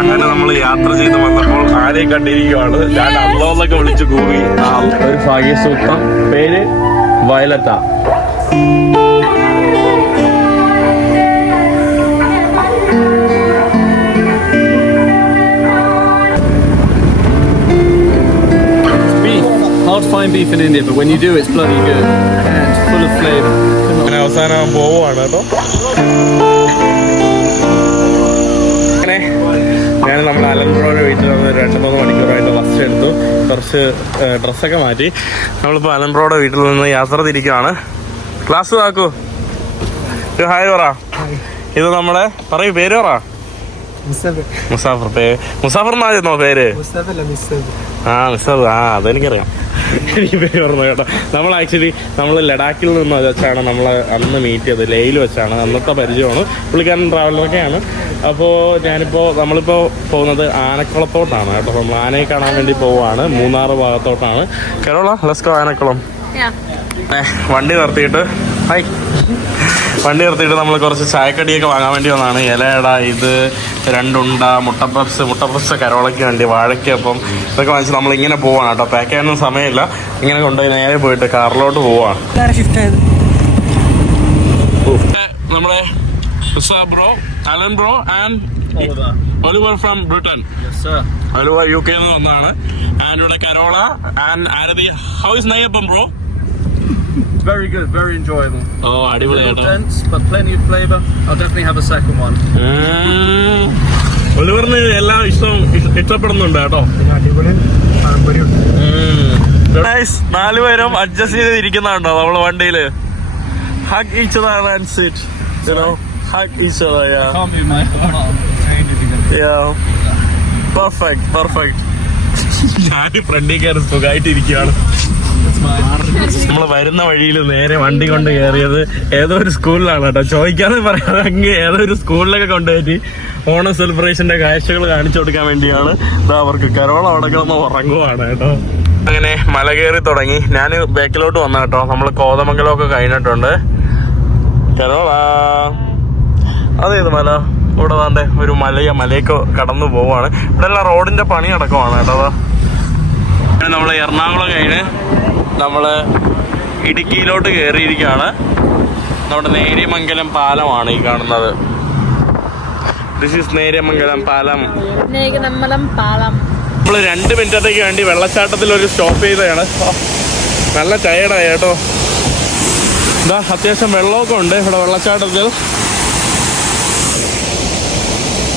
അങ്ങനെ നമ്മൾ യാത്ര ചെയ്ത് വന്നപ്പോൾ ആരെയും കണ്ടിരിക്കുവാണ് ഞാൻ അള്ളോന്നൊക്കെ വിളിച്ചു കൂവി. ഒരു ഭാഗ്യസൂത്രം പേര് വയലത്ത. Hard to find beef in India, but when you do, it's bloody good. And full of flavour. അങ്ങനെ അവസാനം പോവുകയാണ് കേട്ടോ. വീട്ടിൽ വന്ന് രണ്ട് മൂന്ന് മണിക്കൂറായിട്ട് റെസ്റ്റ് എടുത്തു. കുറച്ച് ഡ്രസ്സൊക്കെ മാറ്റി. നമ്മളിപ്പോൾ അലംബ്രോയുടെ വീട്ടിൽ നിന്ന് യാത്ര തിരിക്കുകയാണ് ക്ലാസ് ആക്കൂ ഹായ് പറ. ഇത് നമ്മളെ പറയൂ പേര് പറ. മുസാഫർ മുസാഫർ എന്നായിരുന്നോ പേര്? ആ മുസാഫർ ആ അതെനിക്കറിയാം. എനിക്ക് പേര് കേട്ടോ. നമ്മൾ ആക്ച്വലി നമ്മൾ ലഡാക്കിൽ നിന്ന് വെച്ചാണ് നമ്മൾ അന്ന് മീറ്റ് ചെയ്തത്. ലേയിൽ വെച്ചാണ്. അന്നത്തെ പരിചയമാണ്. പുള്ളിക്കാരൻ ട്രാവലറൊക്കെയാണ്. അപ്പോൾ ഞാനിപ്പോൾ നമ്മളിപ്പോൾ പോകുന്നത് ആനക്കുളത്തോട്ടാണ് കേട്ടോ. നമ്മൾ ആനയെ കാണാൻ വേണ്ടി പോവുകയാണ്. മൂന്നാർ ഭാഗത്തോട്ടാണ്. കേരള ലസ്കോ ആനക്കുളം. വണ്ടി നിർത്തിയിട്ട്. ഹൈ വണ്ടി നിർത്തിയിട്ട് നമ്മൾ കുറച്ച് ചായക്കടിയൊക്കെ വാങ്ങാൻ വേണ്ടി വന്നതാണ് ഇലയട ഇത് രണ്ടുണ്ട മുട്ടപ്പപ്സ് മുട്ടപ്പപ്സ് കരോളയ്ക്ക് വേണ്ടി വാഴയ്ക്കപ്പം ഇതൊക്കെ വാങ്ങിച്ച് നമ്മൾ ഇങ്ങനെ പോവാണ് കേട്ടോ. പാക്ക് ചെയ്യാനൊന്നും സമയമില്ല. ഇങ്ങനെ കൊണ്ടുപോയി നേരെ പോയിട്ട് കാറിലോട്ട് പോവാണ്. നമ്മുടെ bro Alan bro and. Oliver from Britain. Oliver U K നിന്ന് വന്നതാണ് ആൻഡ് ഇവിടെ Carola and Aarti how is neyyappam bro Very good, very enjoyable. Oh A അടിപൊളി little dense, but plenty of flavour. I'll definitely have a second one. ഒലിവറിന് എല്ലാം ഇഷ്ടം ഇഷ്- ഇഷ്ടപ്പെടുന്നുണ്ട് കേട്ടോ Guys, നാലുപേരും അഡ്ജസ്റ്റ് ചെയ്ത് ഇരിക്കുന്നുണ്ടോ നമ്മൾ വണ്ടിയിൽ hug each and sit you hug each Can't move my arm. Perfect perfect ഞാൻ ഫ്രണ്ടിൽ കയറി സുഖമായിട്ട് ഇരിക്കുകയാണ്. നമ്മൾ വരുന്ന വഴിയിൽ നേരെ വണ്ടി കൊണ്ട് കയറിയത് ഏതോ ഒരു സ്കൂളിലാണ് കേട്ടോ. ചോദിക്കാതെ പറയാതെ അങ്ങ് ഏതോ ഒരു സ്കൂളിലൊക്കെ കൊണ്ടുപോയി ഓണം സെലിബ്രേഷന്റെ കാഴ്ചകൾ കാണിച്ചു കൊടുക്കാൻ വേണ്ടിയാണ് അവർക്ക് കരോളം അവിടെ ഉറങ്ങുവാണ് കേട്ടോ. അങ്ങനെ മല കയറി തുടങ്ങി. ഞാൻ ബാക്കിലോട്ട് വന്ന കേട്ടോ. നമ്മൾ കോതമംഗലമൊക്കെ കഴിഞ്ഞിട്ടുണ്ട്. കരോളാ. അതേത് മല? ഇവിടെ താണ്ടെ ഒരു മലയ മലയൊക്കെ കടന്നു പോവാണ് ഇവിടെ റോഡിന്റെ പണി നടക്കുവാണ് കേട്ടോ നമ്മൾ എറണാകുളം കഴിഞ്ഞ് നമ്മൾ ഇടുക്കിയിലോട്ട് കയറിയിരിക്കുകയാണ് നമ്മുടെ നേര്യമംഗലം പാലമാണ് ഈ കാണുന്നത്. ദിസ് ഇസ് നേര്യമംഗലം പാലം. നമ്മൾ രണ്ട് മിനിറ്റത്തേക്ക് വേണ്ടി വെള്ളച്ചാട്ടത്തിൽ ഒരു സ്റ്റോപ്പ് ചെയ്തതാണ്. നല്ല ടയേർഡായി കേട്ടോ. ഇതാ അത്യാവശ്യം വെള്ളമൊക്കെ ഉണ്ട് ഇവിടെ വെള്ളച്ചാട്ടത്തിൽ.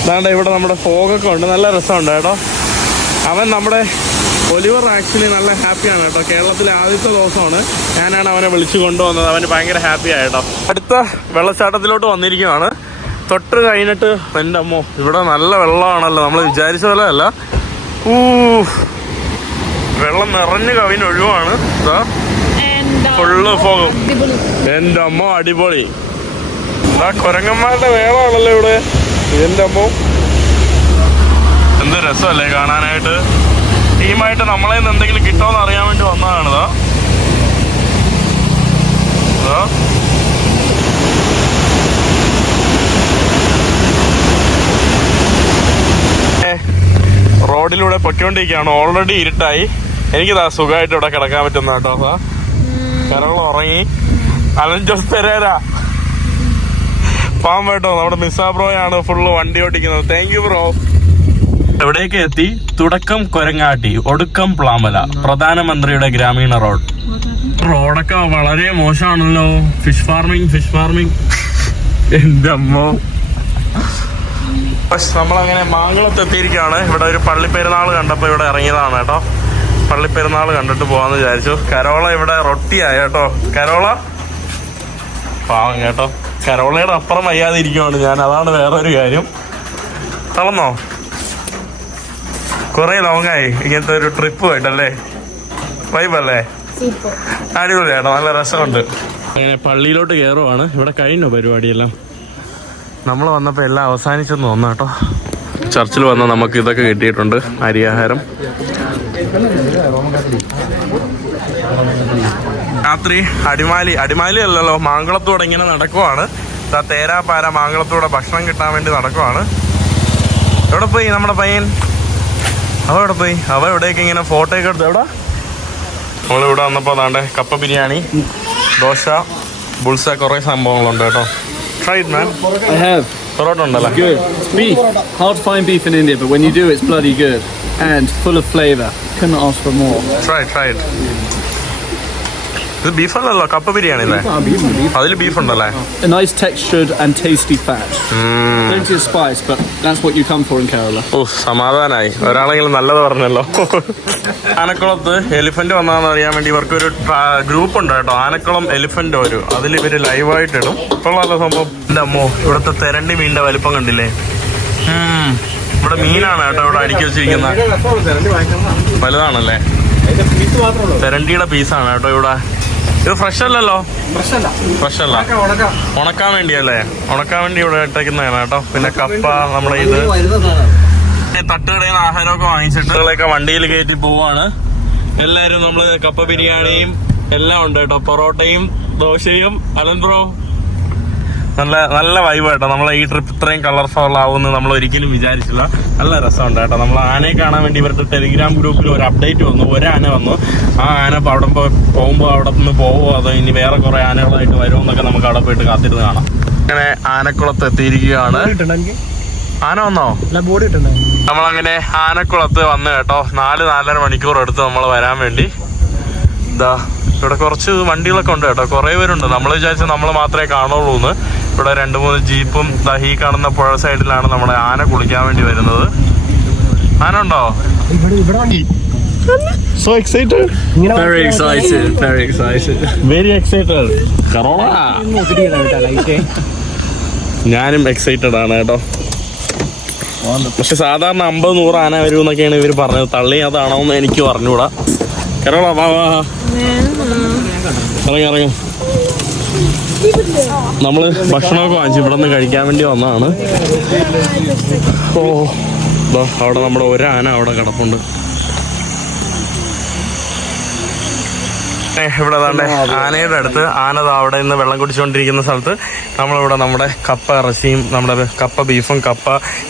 ഇതാണ്ട് ഇവിടെ നമ്മുടെ ഫോഗൊക്കെ ഉണ്ട്. നല്ല രസമുണ്ട് കേട്ടോ. അവൻ നമ്മുടെ ഒലിവർ ആക്ച്വലി നല്ല ഹാപ്പിയാണ് കേട്ടോ. കേരളത്തിലെ ആദ്യത്തെ ദിവസമാണ്. ഞാനാണ് അവനെ വിളിച്ചു കൊണ്ടുവന്നത്. അവന് ഭയങ്കര ഹാപ്പി ആയിട്ടോ അടുത്ത വെള്ളച്ചാട്ടത്തിലോട്ട് വന്നിരിക്കുകയാണ് തൊട്ട് കഴിഞ്ഞിട്ട് എന്റെ അമ്മോ ഇവിടെ നല്ല വെള്ളമാണല്ലോ. നമ്മൾ വിചാരിച്ച പോലെ അല്ല. ഊ വെള്ളം നിറഞ്ഞു കവിഞ്ഞൊഴുവാണ് ഇതാ ഫുള്ള് പോകും എന്റെ അമ്മ അടിപൊളി. ഇതാ കുരങ്ങന്മാരുടെ വേളമാണല്ലോ ഇവിടെ. എന്റെ അമ്മ. എന്ത് രസമല്ലേ കാണാനായിട്ട്? ടീമായിട്ട് നമ്മളെ നിന്ന് എന്തെങ്കിലും കിട്ടുമോന്ന് അറിയാൻ വേണ്ടി വന്നതാണ് ഇതാ. ഇതാ. റോഡിലൂടെ പൊയ്ക്കൊണ്ടിരിക്കുകയാണ്. ഓൾറെഡി ഇരുട്ടായി. എനിക്കിതാ സുഖമായിട്ട് ഇവിടെ കിടക്കാൻ പറ്റുന്ന കേട്ടോ സാ. കരകൾ ഉറങ്ങി. അലൻ ജോസ് പെരേര. പാവം കേട്ടോ നമ്മുടെ നിസാ ബ്രോയാണ് ഫുള്ള് വണ്ടി ഓടിക്കുന്നത്. താങ്ക് യു ബ്രോ എവിടേക്ക് എത്തി? തുടക്കം കൊരങ്ങാട്ടി ഒടുക്കം പ്ലാമല പ്രധാനമന്ത്രിയുടെ ഗ്രാമീണ റോഡ്. റോഡൊക്കെ വളരെ മോശമാണല്ലോ. ഫിഷ് ഫാർമിംഗ് ഫിഷ് ഫാർമിംഗ് എന്റെ അമ്മോ നമ്മളങ്ങനെ മാങ്ങളത്ത് എത്തിയിരിക്കുകയാണ്. ഇവിടെ ഒരു പള്ളിപ്പെരുന്നാൾ കണ്ടപ്പോൾ ഇവിടെ ഇറങ്ങിയതാണ് കേട്ടോ. പള്ളിപ്പെരുന്നാൾ കണ്ടിട്ട് പോവാന്ന് വിചാരിച്ചു. കരോള ഇവിടെ റൊട്ടിയായ കേട്ടോ. കരോള? പാവം കേട്ടോ. കരോളയുടെ അപ്പുറം വയ്യാതെ ഇരിക്കുവാണ് ഞാൻ. അതാണ് വേറൊരു കാര്യം. തളർന്നോ? കുറെ ലോങ്ങായി ഇങ്ങനത്തെ ഒരു ട്രിപ്പ് ആയിട്ടല്ലേ? വൈബല്ലേ അടിപൊളിയാണ് നല്ല രസമുണ്ട്. അങ്ങനെ പള്ളിയിലോട്ട് കയറുവാണ് ഇവിടെ കഴിഞ്ഞോ പരിപാടിയെല്ലാം. നമ്മൾ വന്നപ്പോൾ എല്ലാം അവസാനിച്ചെന്ന് തോന്നാ കേട്ടോ. ചർച്ചിൽ വന്ന നമുക്ക് ഇതൊക്കെ കിട്ടിയിട്ടുണ്ട് അരിയാഹാരം. രാത്രി അടിമാലി അടിമാലി അല്ലല്ലോ മാങ്കുളത്തൂടെ ഇങ്ങനെ നടക്കുവാണ്. തേരാപ്പാര മാങ്കുളത്തൂടെ ഭക്ഷണം കിട്ടാൻ വേണ്ടി നടക്കുവാണ്. എവിടെ പോയി നമ്മുടെ പയ്യൻ? അവ എവിടെ പോയി? അവ എവിടെയൊക്കെ ഇങ്ങനെ ഫോട്ടോ ഒക്കെ എടുത്തു എവിടെ? നമ്മളിവിടെ വന്നപ്പോൾ അതാണ്ട് കപ്പ ബിരിയാണി ദോശ ബുൾസ കുറേ സംഭവങ്ങളുണ്ട് കേട്ടോ. Try it man I have porotta ഉണ്ടല്ലോ. Good. And full of flavour. Couldn't ask for more. try it ഇത് ബീഫ് അല്ലല്ലോ കപ്പ ബിരിയാണി അല്ലേ? അതിൽ ബീഫ് ഉണ്ടല്ലേ A nice textured and tasty fat. Plenty of spice, but that's what you come for in Kerala. ഓ സമാധാനായി. ഒരാളെങ്കിലും നല്ലത് പറഞ്ഞല്ലോ. ആനക്കുളത്ത് എലിഫന്റ് വന്നതെന്ന് അറിയാൻ വേണ്ടി ഇവർക്ക് ഒരു ഗ്രൂപ്പ് ഉണ്ട് കേട്ടോ. ആനക്കുളം എലിഫന്റ് ഒരു. അതിൽ ഇവർ ലൈവായിട്ട് ഇടും ഇപ്പോഴുള്ള സംഭവം. എന്റെ അമ്മോ ഇവിടുത്തെ തെരണ്ടി മീനിന്റെ വലിപ്പം കണ്ടില്ലേ? ഉം. ഇവിടെ മീനാണ് കേട്ടോ ഇവിടെ അടുക്കി വെച്ചിരിക്കുന്നത്. വലുതാണല്ലേ? തെരണ്ടിയുടെ പീസാണ് കേട്ടോ ഇവിടെ. ഇത് ഫ്രഷ് അല്ലല്ലോ? ഫ്രഷ് അല്ല. ഉണക്കാൻ വേണ്ടിയല്ലേ? ഉണക്കാൻ വേണ്ടി ഇവിടെ ഇട്ടേക്കുന്നതാണ് കേട്ടോ. പിന്നെ കപ്പ നമ്മുടെ ഇത്. തട്ടുകടയിൽ നിന്ന് ആഹാരമൊക്കെ വാങ്ങിച്ചിട്ട് വണ്ടിയിൽ കയറ്റി പോവാണ്. എല്ലാരും നമ്മൾ കപ്പ ബിരിയാണിയും എല്ലാം ഉണ്ട് കേട്ടോ. പൊറോട്ടയും ദോശയും. അലന്ത്രോ നല്ല നല്ല വൈബ് കേട്ടോ നമ്മളെ ഈ ട്രിപ്പ് ഇത്രയും കളർഫുൾ ആവുമെന്ന് നമ്മൾ ഒരിക്കലും വിചാരിച്ചില്ല. നല്ല രസമുണ്ട് കേട്ടോ. നമ്മൾ ആനയെ കാണാൻ വേണ്ടി ഇവരുടെ ടെലിഗ്രാം ഗ്രൂപ്പിൽ ഒരു അപ്ഡേറ്റ് വന്നു. ഒരു ആന വന്നു. ആ ആന അവിടെ പോകുമ്പോൾ അവിടെ നിന്ന് പോവോ? അതോ ഇനി വേറെ കുറെ ആനകളായിട്ട് വരുമോ എന്നൊക്കെ നമുക്ക് അവിടെ പോയിട്ട് കാത്തിരുന്ന് കാണാം. അങ്ങനെ ആനക്കുളത്ത് എത്തിയിരിക്കുകയാണ്. ആന വന്നോ? നമ്മളങ്ങനെ ആനക്കുളത്ത് വന്നു കേട്ടോ. നാല് നാലര മണിക്കൂർ എടുത്ത് നമ്മൾ വരാൻ വേണ്ടി. ഇതാ ഇവിടെ കുറച്ച് വണ്ടികളൊക്കെ ഉണ്ട് കേട്ടോ. കുറേ പേരുണ്ട്. നമ്മൾ വിചാരിച്ച നമ്മൾ മാത്രമേ കാണുള്ളൂ എന്ന്. ഇവിടെ രണ്ട് മൂന്ന് ജീപ്പും ദാ ഈ കാണുന്ന പുഴ സൈഡിലാണ് നമ്മുടെ ആന കുളിക്കാൻ വേണ്ടി വരുന്നത്. ആന ഉണ്ടോ? So excited Very excited. Very excited. Very excited Corona! ഞാനും എക്സൈറ്റഡ് ആണ് കേട്ടോ. പക്ഷെ സാധാരണ അമ്പത് നൂറ് ആന വരുമെന്നൊക്കെയാണ് ഇവർ പറഞ്ഞത്. തള്ളി അതാണോ എന്ന് എനിക്ക് പറഞ്ഞുകൂടാ. കരോള വാ വാ. ഇറങ്ങി ഇറങ്ങി. നമ്മൾ ഭക്ഷണമൊക്കെ വാങ്ങിച്ചു ഇവിടെ നിന്ന് കഴിക്കാൻ വേണ്ടി വന്നതാണ്. ഓ അവിടെ നമ്മുടെ ഒരാന അവിടെ കിടപ്പുണ്ട്. ഇവിടെ ആനയുടെ അടുത്ത് ആന അവിടെ നിന്ന് വെള്ളം കുടിച്ചുകൊണ്ടിരിക്കുന്ന സ്ഥലത്ത് നമ്മളിവിടെ നമ്മുടെ കപ്പ ഇറച്ചിയും നമ്മുടെ കപ്പ ബീഫും കപ്പ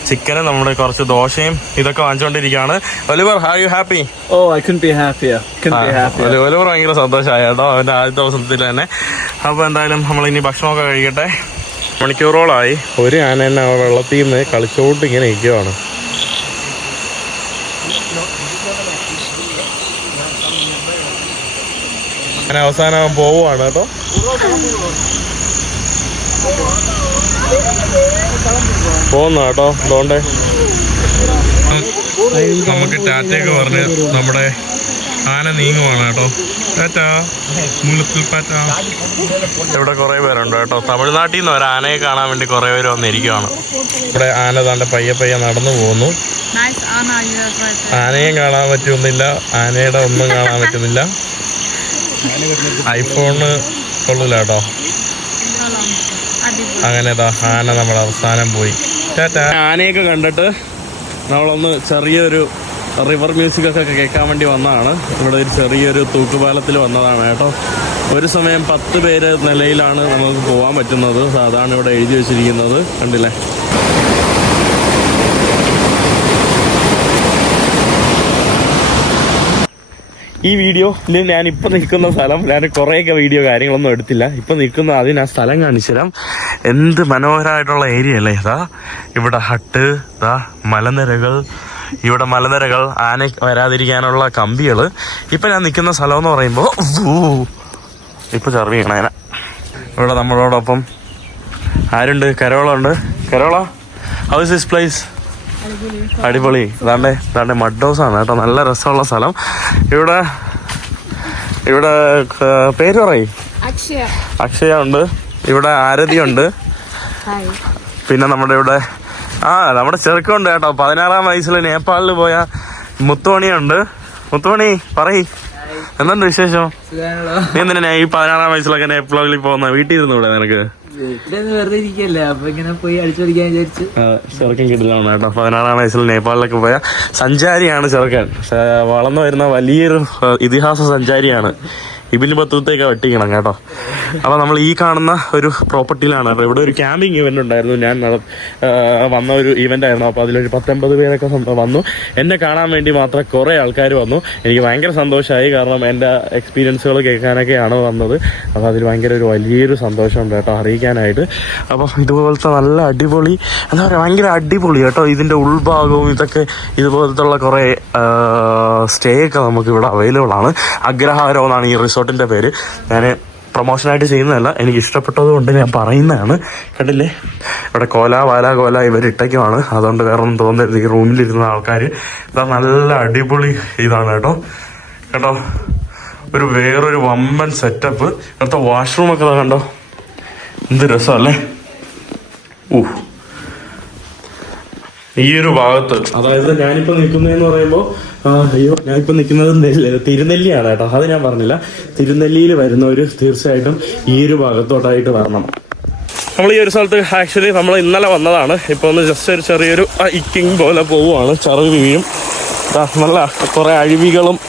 ചിക്കനും നമ്മുടെ കുറച്ച് ദോശയും ഇതൊക്കെ വാങ്ങിച്ചുകൊണ്ടിരിക്കുകയാണ് Oliver have you happy oh I can be happy. Oliver ഭയങ്കര സന്തോഷമായ കേട്ടോ അവന്റെ ആദ്യത്തെ ദിവസത്തിൽ തന്നെ. അപ്പോൾ എന്തായാലും നമ്മൾ ഇനി ഭക്ഷണമൊക്കെ കഴിക്കട്ടെ. മണിക്കൂറോളായി. ഒരു ആന തന്നെ ആ വെള്ളത്തിൽ നിന്ന് കളിച്ചുകൊണ്ട് ഇങ്ങനെ ഇരിക്കുവാണ്. അങ്ങനെ അവസാനം പോവുകയാണ് കേട്ടോ. പോകുന്നു കേട്ടോ അതുകൊണ്ട് നമുക്ക് ടാറ്റയൊക്കെ പറഞ്ഞ് നമ്മുടെ ആന നീങ്ങുവാണ് കേട്ടോ. ടാറ്റാ മുളത്തിൽ പാറ്റ ഇവിടെ കുറെ പേരുണ്ട് കേട്ടോ. തമിഴ്നാട്ടിൽ നിന്ന് ഒരു ആനയെ കാണാൻ വേണ്ടി കുറെ പേര് വന്നിരിക്കുവാണ്. ഇവിടെ ആന താണ്ട പയ്യെ പയ്യെ നടന്നു പോകുന്നു. ആനയും കാണാൻ പറ്റുന്നില്ല ആനയുടെ ഒന്നും കാണാൻ പറ്റുന്നില്ല. ഐഫോണ് കൊള്ളില്ല കേട്ടോ. അങ്ങനെ ആന നമ്മൾ അവസാനം പോയി. ആനയൊക്കെ കണ്ടിട്ട് നമ്മളൊന്ന് ചെറിയൊരു റിവർ മ്യൂസിക് ഒക്കെ കേൾക്കാൻ വേണ്ടി വന്നതാണ്. ഇവിടെ ഒരു ചെറിയൊരു തൂക്കുപാലത്തിൽ വന്നതാണ് കേട്ടോ. ഒരു സമയം പത്ത് പേര് നിലയിലാണ് നമുക്ക് പോകാൻ പറ്റുന്നത്. അതാണ് ഇവിടെ എഴുതി വെച്ചിരിക്കുന്നത്. കണ്ടില്ലേ? ഈ വീഡിയോയിൽ ഞാൻ ഇപ്പം നിൽക്കുന്ന സ്ഥലം ഞാൻ കുറേയൊക്കെ വീഡിയോ കാര്യങ്ങളൊന്നും എടുത്തില്ല. ഇപ്പം നിൽക്കുന്ന ആദ്യം ഞാൻ സ്ഥലം കാണിച്ചു തരാം. എന്ത് മനോഹരമായിട്ടുള്ള ഏരിയ അല്ലേ ഇതാ? ഇവിടെ ഹട്ട് ഇതാ മലനിരകൾ ഇവിടെ മലനിരകൾ ആന വരാതിരിക്കാനുള്ള കമ്പികൾ ഇപ്പൊ ഞാൻ നിൽക്കുന്ന സ്ഥലം എന്ന് പറയുമ്പോൾ ഇപ്പൊ ചെറിയ വീണേന ഇവിടെ നമ്മളോടൊപ്പം ആരുണ്ട്? കരോളുണ്ട് കരോള ഹൗസ് ദിസ് പ്ലേസ് അടിപൊളി. ഇതാണ്ടേ ഇതാണ്ടേ മഡ് ഹൗസ് ആണ് കേട്ടോ. നല്ല രസമുള്ള സ്ഥലം. ഇവിടെ ഇവിടെ പേര് പറയും. അക്ഷയ. ഉണ്ട്. ഇവിടെ ആരതി ഉണ്ട്. പിന്നെ നമ്മുടെ ഇവിടെ ആ നമ്മുടെ ചെറുക്കുണ്ട് കേട്ടോ. പതിനാറാം വയസ്സിൽ നേപ്പാളിൽ പോയ മുത്തുമണിയുണ്ട്. മുത്തുമണി പറയ്. എന്തുണ്ട് വിശേഷം? നീ എന്തിനാ ഈ പതിനാറാം വയസ്സിലൊക്കെ നേപ്പാളിൽ പോകുന്ന? വീട്ടിൽ ഇരുന്നു ഇവിടെ നിനക്ക്? വെറുതെ ഇങ്ങനെ പോയി ചെറുക്കൻ കിട്ടിലാണ് കേട്ടോ. പതിനാറാം വയസ്സിൽ നേപ്പാളിലൊക്കെ പോയ സഞ്ചാരിയാണ് ചെറുക്കൻ. വളർന്നു വരുന്ന വലിയൊരു ഇതിഹാസ സഞ്ചാരിയാണ്. ഇബിന് പത്തുത്തേക്ക് വെട്ടിക്കണം കേട്ടോ. അപ്പോൾ നമ്മൾ ഈ കാണുന്ന ഒരു പ്രോപ്പർട്ടിയിലാണ് ഇവിടെ ഒരു ക്യാമ്പിംഗ് ഇവന്റ് ഉണ്ടായിരുന്നു. ഞാൻ വന്ന ഒരു ഇവന്റ് ആയിരുന്നു. അപ്പോൾ അതിലൊരു പത്തൊമ്പത് പേരൊക്കെ വന്നു. എന്നെ കാണാൻ വേണ്ടി മാത്രം കുറേ ആൾക്കാർ വന്നു. എനിക്ക് ഭയങ്കര സന്തോഷമായി കാരണം എന്റെ എക്സ്പീരിയൻസുകൾ കേൾക്കാനൊക്കെയാണ് വന്നത്. അപ്പോൾ അതിൽ ഭയങ്കര ഒരു വലിയൊരു സന്തോഷമുണ്ട് കേട്ടോ അറിയിക്കാനായിട്ട്. അപ്പോൾ ഇതുപോലത്തെ നല്ല അടിപൊളി എന്താ പറയുക ഭയങ്കര അടിപൊളി കേട്ടോ. ഇതിന്റെ ഉൾഭാഗവും ഇതൊക്കെ ഇതുപോലത്തുള്ള കുറേ സ്റ്റേ ഒക്കെ നമുക്ക് ഇവിടെ അവൈലബിൾ ആണ്. അഗ്രഹാരം എന്നാണ് ഈ റിസോർട്ടിന്റെ പേര്. ഞാൻ പ്രൊമോഷനായിട്ട് ചെയ്യുന്നതല്ല എനിക്ക് ഇഷ്ടപ്പെട്ടത് കൊണ്ട് ഞാൻ പറയുന്നതാണ്. കണ്ടില്ലേ? ഇവിടെ കോല വാല കോല ഇവർ ഇട്ടയ്ക്കുമാണ് അതുകൊണ്ട് വേറെ ഒന്നും തോന്നരുത് ഈ റൂമിലിരുന്ന ആൾക്കാർ ഇതാ നല്ല അടിപൊളി ഇതാണ് കേട്ടോ. കേട്ടോ? ഒരു വേറൊരു വമ്പൻ സെറ്റപ്പ് ഇവിടുത്തെ വാഷ്റൂമൊക്കെ ഇതാ കണ്ടോ? എന്ത് രസമല്ലേ? ഊ. ഈ ഒരു ഭാഗത്ത് അതായത് ഞാനിപ്പോൾ നിൽക്കുന്നതെന്ന് പറയുമ്പോൾ അയ്യോ ഞാൻ ഇപ്പൊ നിൽക്കുന്നത് നെല്ല്- തിരുനെല്ലിയാണ് കേട്ടോ. അത് ഞാൻ പറഞ്ഞില്ല. തിരുനെല്ലിയിൽ വരുന്നവർ തീർച്ചയായിട്ടും ഈ ഒരു ഭാഗത്തോട്ടായിട്ട് വരണം. നമ്മൾ ഈ ഒരു സ്ഥലത്ത് ആക്ച്വലി നമ്മൾ ഇന്നലെ വന്നതാണ്. ഇപ്പോൾ ഒന്ന് ജസ്റ്റ് ഒരു ചെറിയൊരു ഇക്കിങ് പോലെ പോവുകയാണ്. ചെറു വീഴും. നല്ല കുറേ അഴിവികളും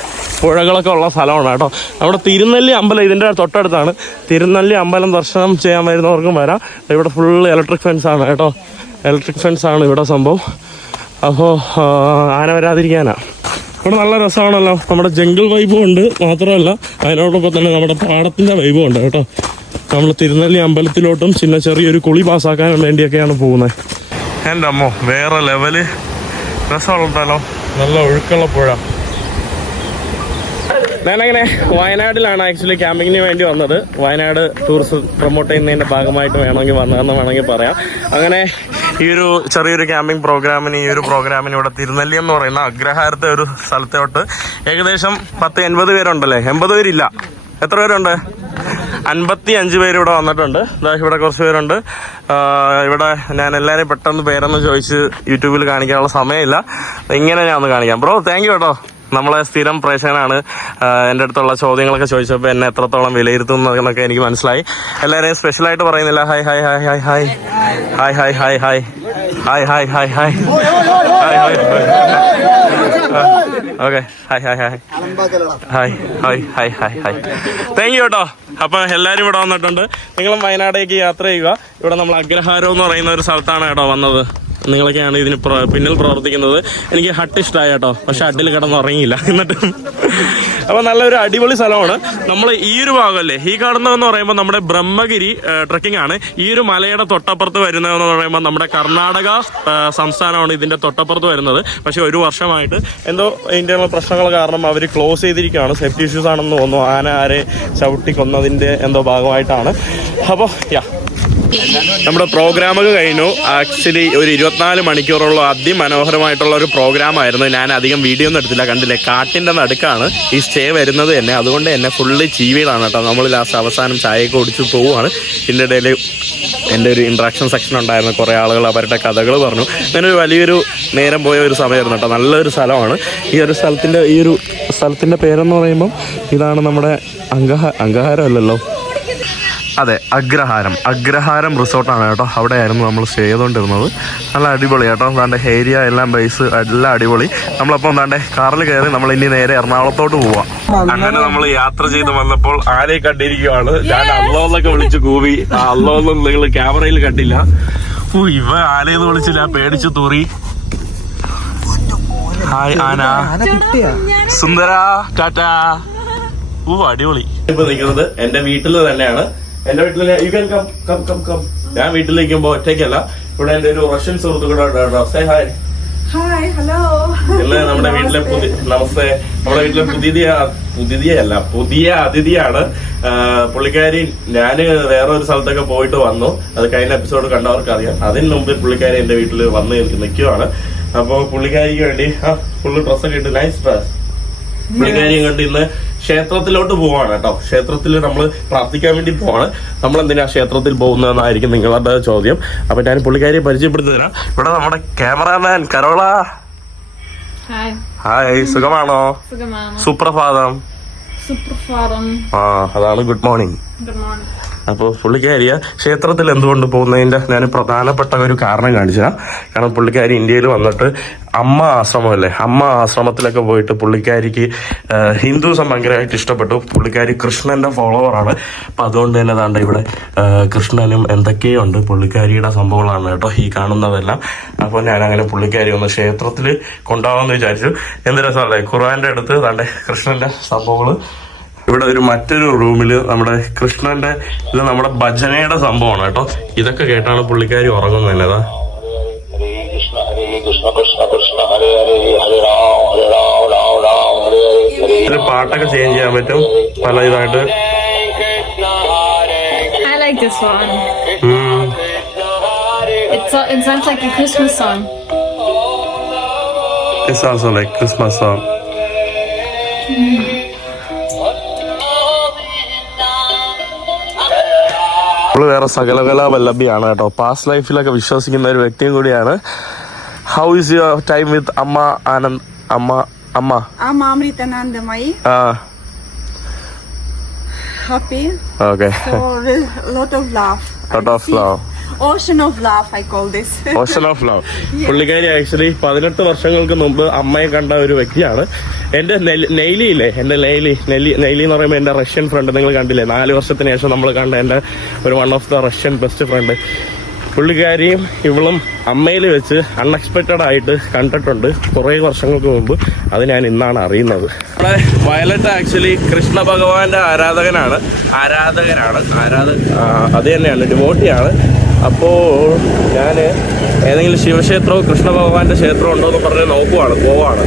പുഴകളൊക്കെ ഉള്ള സ്ഥലമാണ് കേട്ടോ. നമ്മുടെ തിരുനെല്ലി അമ്പലം ഇതിന്റെ തൊട്ടടുത്താണ്. തിരുനെല്ലി അമ്പലം ദർശനം ചെയ്യാൻ വരുന്നവർക്കും വരാം. ഇവിടെ ഫുള്ള് ഇലക്ട്രിക് ഫെൻസ് ആണ് കേട്ടോ. ഇലക്ട്രിക് ഫെൻസ് ആണ് ഇവിടെ സംഭവം. അപ്പോൾ ആന വരാതിരിക്കാനാ. ഇവിടെ നല്ല രസമാണല്ലോ. നമ്മുടെ ജംഗിൾ വൈബും ഉണ്ട്. മാത്രമല്ല അതിനോടൊപ്പം തന്നെ നമ്മുടെ പാടത്തിന്റെ വൈബും ഉണ്ട് കേട്ടോ. നമ്മൾ തിരുനെല്ലി അമ്പലത്തിലോട്ടും ചിന്ന ചെറിയൊരു കുളി പാസ്സാക്കാൻ വേണ്ടിയൊക്കെയാണ് പോകുന്നത്. എന്റെ അമ്മോ വേറെ ലെവൽ. രസമുണ്ടല്ലോ നല്ല ഒഴുക്കുള്ള പുഴ. ഞാനങ്ങനെ വയനാട്ടിലാണ് ആക്ച്വലി ക്യാമ്പിങ്ങിന് വേണ്ടി വന്നത്. വയനാട് ടൂറിസം പ്രൊമോട്ട് ചെയ്യുന്നതിന്റെ ഭാഗമായിട്ട് വേണമെങ്കിൽ വന്നതെന്ന് വേണമെങ്കിൽ പറയാം. അങ്ങനെ ഈ ഒരു ചെറിയൊരു ക്യാമ്പിംഗ് പ്രോഗ്രാമിന് ഈ ഒരു പ്രോഗ്രാമിന് ഇവിടെ തിരുനെല്ലി എന്ന് പറയുന്ന അഗ്രഹാരത്തെ ഒരു സ്ഥലത്തോട്ട് ഏകദേശം പത്ത് എൺപത് പേരുണ്ടല്ലേ? എൺപത് പേരില്ല. എത്ര പേരുണ്ട്? അൻപത്തി അഞ്ച് പേര് ഇവിടെ വന്നിട്ടുണ്ട്. ഇവിടെ കുറച്ച് പേരുണ്ട്. ഇവിടെ ഞാൻ എല്ലാവരെയും പെട്ടെന്ന് പേരെന്ന് ചോദിച്ച് യൂട്യൂബിൽ കാണിക്കാനുള്ള സമയമില്ല. ഇങ്ങനെ ഞാൻ ഒന്ന് കാണിക്കാം. ബ്രോ താങ്ക് യു കേട്ടോ. നമ്മളെ സ്ഥിരം പ്രേക്ഷകനാണ്. എന്റെ അടുത്തുള്ള ചോദ്യങ്ങളൊക്കെ ചോദിച്ചപ്പോൾ എന്നെ എത്രത്തോളം വിലയിരുത്തും എന്നൊക്കെ എനിക്ക് മനസ്സിലായി. എല്ലാവരെയും സ്പെഷ്യലായിട്ട് പറയുന്നില്ല. Hi hi hi hi hi hi hi hi hi hi hi hi hi hi okay hi hi hi hi hi hi hi hi thank you കേട്ടോ അപ്പൊ എല്ലാരും ഇവിടെ വന്നിട്ടുണ്ട്. നിങ്ങളും വയനാടേക്ക് യാത്ര ചെയ്യുക. ഇവിടെ നമ്മൾ അഗ്രഹാരം എന്ന് പറയുന്ന ഒരു സ്ഥലത്താണ് കേട്ടോ വന്നത്. നിങ്ങളൊക്കെയാണ് ഇതിന് പിന്നിൽ പ്രവർത്തിക്കുന്നത്. എനിക്ക് ഹട്ട് ഇഷ്ടമായി കേട്ടോ. പക്ഷെ ഹട്ടിൽ കിടന്നുറങ്ങിയില്ല എന്നിട്ട്. അപ്പൊ നല്ലൊരു അടിപൊളി സ്ഥലമാണ്. നമ്മൾ ഈ ഒരു ഭാഗമല്ലേ ഈ കാണുന്നതെന്ന് പറയുമ്പോൾ നമ്മുടെ ബ്രഹ്മഗിരി ട്രക്കിംഗ് ആണ്. ഈ ഒരു മലയുടെ തൊട്ടപ്പുറത്ത് വരുന്നതെന്ന് പറയുമ്പോൾ നമ്മുടെ കർണാടക സംസ്ഥാനമാണ് ഇതിന്റെ തൊട്ടപ്പുറത്ത് വരുന്നത്. പക്ഷെ ഒരു വർഷമായിട്ട് എന്തോ ഇതിന്റെ പ്രശ്നങ്ങൾ കാരണം അവർ ക്ലോസ് ചെയ്തിരിക്കുകയാണ്. സേഫ്റ്റി ഇഷ്യൂസ് ആണെന്ന് തോന്നുന്നു. ആന ആരെ ചവിട്ടി കൊന്നതിന്റെ എന്തോ ഭാഗമായിട്ടാണ്. അപ്പോൾ യാ. നമ്മുടെ പ്രോഗ്രാമൊക്കെ കഴിഞ്ഞു. ആക്ച്വലി ഒരു ഇരുപത്തിനാല് മണിക്കൂറുള്ള അതിമനോഹരമായിട്ടുള്ള ഒരു പ്രോഗ്രാം ആയിരുന്നു ഞാൻ അധികം വീഡിയോ ഒന്നും എടുത്തില്ല. കണ്ടില്ലേ? കാട്ടിന്റെ നടുക്കാണ് ഈ സ്റ്റേ വരുന്നത് തന്നെ. അതുകൊണ്ട് തന്നെ ഫുള്ള് ചീവിയിലാണ് കേട്ടോ. നമ്മൾ ലാസ്റ്റ് അവസാനം ചായയൊക്കെ കുടിച്ച് പോവുകയാണ്. ഇതിന്റെ ഇടയിൽ എന്റെ ഒരു ഇൻട്രാക്ഷൻ സെക്ഷൻ ഉണ്ടായിരുന്നു. കുറേ ആളുകൾ അവരുടെ കഥകൾ പറഞ്ഞു. അങ്ങനെ ഒരു വലിയൊരു നേരം പോയ ഒരു സമയമായിരുന്നു കേട്ടോ. നല്ലൊരു സ്ഥലമാണ്. ഈ ഒരു സ്ഥലത്തിന്റെ ഈ ഒരു സ്ഥലത്തിന്റെ പേരെന്ന് പറയുമ്പം ഇതാണ് നമ്മുടെ അംഗഹ അംഗഹാരമല്ലല്ലോ? അതെ അഗ്രഹാരം. അഗ്രഹാരം റിസോർട്ടാണ് കേട്ടോ. അവിടെ ആയിരുന്നു നമ്മൾ സ്റ്റേ ചെയ്തുകൊണ്ടിരുന്നത് നല്ല അടിപൊളി കേട്ടോ. താണ്ടെ ഏരിയ എല്ലാം ബൈസ് എല്ലാം അടിപൊളി. നമ്മളപ്പം താണ്ടെ കാറിൽ കയറി നമ്മൾ ഇനി നേരെ എറണാകുളത്തോട്ട് പോവാം. അങ്ങനെ നമ്മൾ യാത്ര ചെയ്ത് വന്നപ്പോൾ ആരെ കണ്ടിരിക്കുകയാണ് ഞാൻ അള്ളോന്നൊക്കെ വിളിച്ച് കൂവി. ആ അള്ളോന്നും നിങ്ങൾ ക്യാമറയിൽ കണ്ടില്ല. ഓ ഇവ ആനയെന്ന് വിളിച്ചില്ല പേടിച്ചു തൂറി. ഹായ് ആന. സുന്ദര ടാറ്റ. ഓ അടിപൊളി. ഇപ്പൊ നിൽക്കുന്നത് എന്റെ വീട്ടിൽ തന്നെയാണ്. എന്റെ വീട്ടിൽ you can come come come come ഞാൻ വീട്ടിലിരിക്കുമ്പോ ഒറ്റയ്ക്കല്ല. ഇവിടെ എന്റെ ഒരു റഷ്യൻ സുഹൃത്തുക്കൂടെ സേ ഹായ് ഹായ് ഹലോ ഇല്ല നമ്മുടെ വീട്ടിലെ പുതിയ നമസ്തേ. നമ്മുടെ വീട്ടിലെ പുതിയ പുതിയല്ല പുതിയ അതിഥിയാണ്. പുള്ളിക്കാരി ഞാൻ വേറെ ഒരു സ്ഥലത്തൊക്കെ പോയിട്ട് വന്നു. അത് കഴിഞ്ഞ എപ്പിസോഡ് കണ്ടവർക്ക് അറിയാം അതിന് മുമ്പ് പുള്ളിക്കാരി എന്റെ വീട്ടിൽ വന്ന് നിൽക്കുവാണ്. അപ്പൊ പുള്ളിക്കാരിക്ക് വേണ്ടി ആ ഫുള്ള് ഡ്രസ്സൊക്കെ ഇട്ട് നൈസ് ഡ്രസ് പുള്ളിക്കാരിയും കണ്ട് ഇന്ന് ക്ഷേത്രത്തിലോട്ട് പോവാണ് കേട്ടോ. ക്ഷേത്രത്തിൽ നമ്മൾ പ്രാർത്ഥിക്കാൻ വേണ്ടി പോവാണ്. നമ്മൾ എന്തിനാ ക്ഷേത്രത്തിൽ പോകുന്നതെന്നായിരിക്കും നിങ്ങളുടെ ചോദ്യം. അപ്പൊ ഞാൻ പുള്ളിക്കാരിയെ പരിചയപ്പെടുത്തി തരാം ഇവിടെ നമ്മുടെ ക്യാമറാമാൻ കരോള. ഹായ്. സുഖമാണോ? സുപ്രഭാതം. സുപ്രഭാതം. ആ അതാണ് ഗുഡ് മോർണിംഗ്. Good morning. അപ്പോൾ പുള്ളിക്കാരിയ ക്ഷേത്രത്തിൽ എന്തുകൊണ്ട് പോകുന്നതിന്റെ ഞാൻ പ്രധാനപ്പെട്ട ഒരു കാരണം കാണിച്ചു കാരണം പുള്ളിക്കാരി ഇന്ത്യയിൽ വന്നിട്ട് അമ്മ ആശ്രമമല്ലേ? അമ്മ ആശ്രമത്തിലൊക്കെ പോയിട്ട് പുള്ളിക്കാരിക്ക് ഹിന്ദുസം ഭയങ്കരമായിട്ട് ഇഷ്ടപ്പെട്ടു. പുള്ളിക്കാരി കൃഷ്ണന്റെ ഫോളോവറാണ് അപ്പം അതുകൊണ്ട് തന്നെ താണ്ട ഇവിടെ കൃഷ്ണനും എന്തൊക്കെയോ ഉണ്ട് പുള്ളിക്കാരിയുടെ സംഭവങ്ങളാണ് കേട്ടോ ഈ കാണുന്നതെല്ലാം. അപ്പോൾ ഞാൻ അങ്ങനെ പുള്ളിക്കാരി ഒന്ന് ക്ഷേത്രത്തിൽ കൊണ്ടുപോകാമെന്ന് വിചാരിച്ചു. എന്ത് രസമല്ലേ ഖുർആന്റെ അടുത്ത് താണ്ടെ കൃഷ്ണന്റെ സംഭവങ്ങൾ ഇവിടെ ഒരു മറ്റൊരു റൂമിൽ നമ്മുടെ കൃഷ്ണന്റെ ഇത് നമ്മുടെ ഭജനയുടെ സംഭവമാണ് കേട്ടോ. ഇതൊക്കെ കേട്ടാണ് പുള്ളിക്കാരി ഉറങ്ങുന്നതിനാ പാട്ടൊക്കെ ചേഞ്ച് ചെയ്യാൻ പറ്റും. പല ഇതായിട്ട്. ക്രിസ്മസ് സോങ് വേറെ സകലകലാ വല്ലഭിയാണ് കേട്ടോ. പാസ്റ്റ് ലൈഫിലൊക്കെ വിശ്വസിക്കുന്ന ഒരു വ്യക്തിയും കൂടിയാണ്. How is your time with Amma Anand Amma Amma? Amma Happy. Okay lot of love lot of love. Lot of See, love. Ocean of love, I call this. Ocean of love പുള്ളിക്കാരി actually പതിനെട്ട് വർഷങ്ങൾക്ക് മുമ്പ് അമ്മയെ കണ്ട ഒരു വ്യക്തിയാണ്. എന്റെ നെയ്ലി ഇല്ലേ എന്റെ നെയ്ലി നെല്ലി നെയ്ലി എന്ന് പറയുമ്പോൾ എന്റെ റഷ്യൻ ഫ്രണ്ട് നിങ്ങൾ കണ്ടില്ലേ? നാല് വർഷത്തിന് ശേഷം നമ്മൾ കണ്ട എന്റെ ഒരു one of the Russian best friend പുള്ളിക്കാരിയും ഇവളും അമ്മയിൽ വെച്ച് അൺഎക്സ്പെക്റ്റഡ് ആയിട്ട് കണ്ടിട്ടുണ്ട് കുറേ വർഷങ്ങൾക്ക് മുമ്പ്. അത് ഞാൻ ഇന്നാണ് അറിയുന്നത്. നമ്മുടെ വയലറ്റ് ആക്ച്വലി കൃഷ്ണ ഭഗവാന്റെ ആരാധകനാണ്. ആരാധകരാണ് ആരാധ അത് തന്നെയാണ്. ഡിവോട്ടിയാണ് അപ്പോൾ ഞാൻ ഏതെങ്കിലും ശിവക്ഷേത്രമോ കൃഷ്ണ ഭഗവാന്റെ ക്ഷേത്രമോ ഉണ്ടോ എന്ന് പറഞ്ഞ് നോക്കുവാണ് പോവാണ്.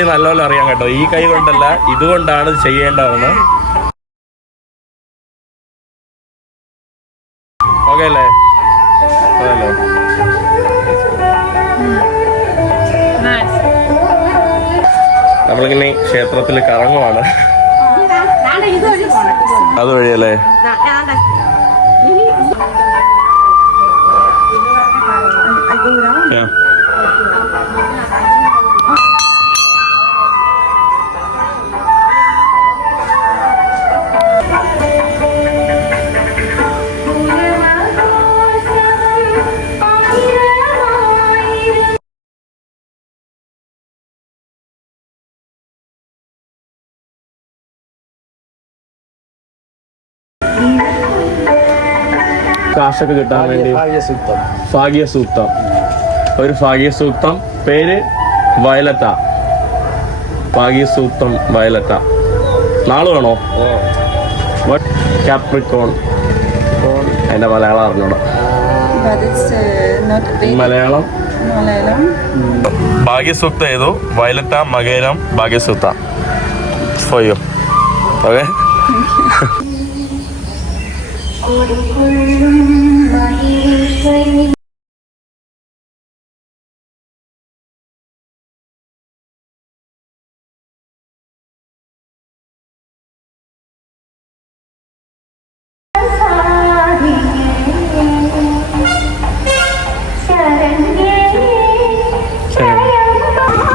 കാട്ടി നല്ലപോലെ അറിയാം കേട്ടോ. ഈ കൈ കൊണ്ടല്ല ഇതുകൊണ്ടാണ് ഇത് ചെയ്യേണ്ടതെന്ന്. ഓക്കെ അല്ലേ. നമ്മളിങ്ങനെ ക്ഷേത്രത്തിൽ കറങ്ങുവാണ്. അതുവഴിയല്ലേ? I കാശൊക്കെ കിട്ടാൻ വേണ്ടി. ഭാഗ്യ സൂക്തം ഒരു ഭാഗ്യ സൂക്തം പേര് വയലത്ത. ഭാഗ്യ സൂക്തം വയലത്ത. നാൾ വേണോ? കാപ്രിക്കോൺ അതിന്റെ മലയാളം അറിഞ്ഞോടാ. Uh, മലയാളം. ഭാഗ്യസൂക്തം ഏതു? വയലറ്റ മകേരം ഭാഗ്യസൂക്ത. യു ഓക്കെ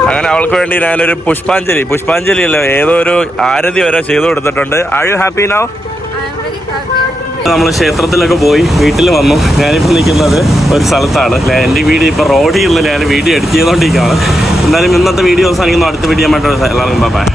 അങ്ങനെ അവൾക്ക് വേണ്ടി ഞാനൊരു പുഷ്പാഞ്ജലി പുഷ്പാഞ്ജലി അല്ല ഏതോ ഒരു ആരതി വരെ ചെയ്തു കൊടുത്തിട്ടുണ്ട്. Are you happy now I am very happy. നമ്മൾ ക്ഷേത്രത്തിലൊക്കെ പോയി വീട്ടിൽ വന്നു. ഞാനിപ്പോൾ നിൽക്കുന്നത് ഒരു സ്ഥലത്താണ്. എന്റെ വീഡിയോ ഇപ്പോൾ റോഡിൽ നിന്ന് ഞാൻ വീഡിയോ എഡിറ്റ് ചെയ്തുകൊണ്ടിരിക്കുകയാണ് എന്തായാലും ഇന്നത്തെ വീഡിയോ അവസാനിക്കുന്നു. അടുത്ത വീഡിയോ ആയിട്ട് എല്ലാവർക്കും ബൈ